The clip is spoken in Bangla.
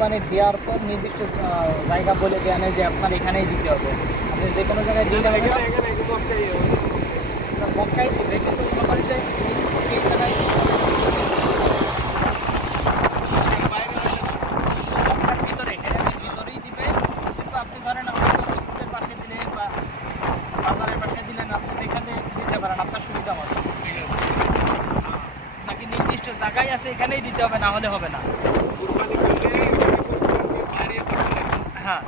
কুরবানি দেওয়ার পর নির্দিষ্ট জায়গা বলে দেওয়া নেই যে আপনার এখানেই দিতে হবে, আপনি যে কোনো জায়গায় দিলে মক্কাই দিবে, কিন্তু মনে করেন যে এই জায়গায় মক্কার ভিতরে ভিতরেই দিবে, কিন্তু আপনি ধরেন হয়তো মসজিদের পাশে দিলেন বা বাজারের পাশে দিলেন, আপনি যেখানে দিতে পারেন আপনার সুবিধা মতো। নাকি নির্দিষ্ট জায়গায় আছে এখানেই দিতে হবে, না হলে হবে না? হ্যাঁ,